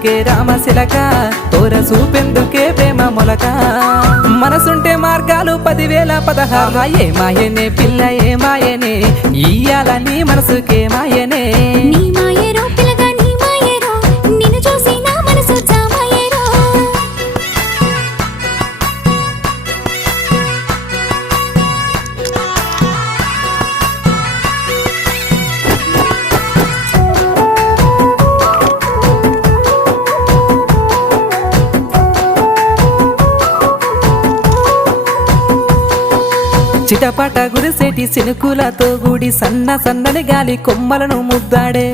చూపెందుకే రామశిలక తోర చూపెందుకే ప్రేమ మొలక మనసుంటే మార్గాలు 10,016 ఏ మాయనే పిల్ల ఏ మాయనే ఇయ్యాల నీ మనసుకే మాయనే నీ మాయరో పిల్లగా నీ మాయరో నిన్ను చూసి నా మనసు జామాయరో చిటపట గురిసేటి సినుకులతో గూడి సన్న సన్నని గాలి కొమ్మలను ముద్దాడే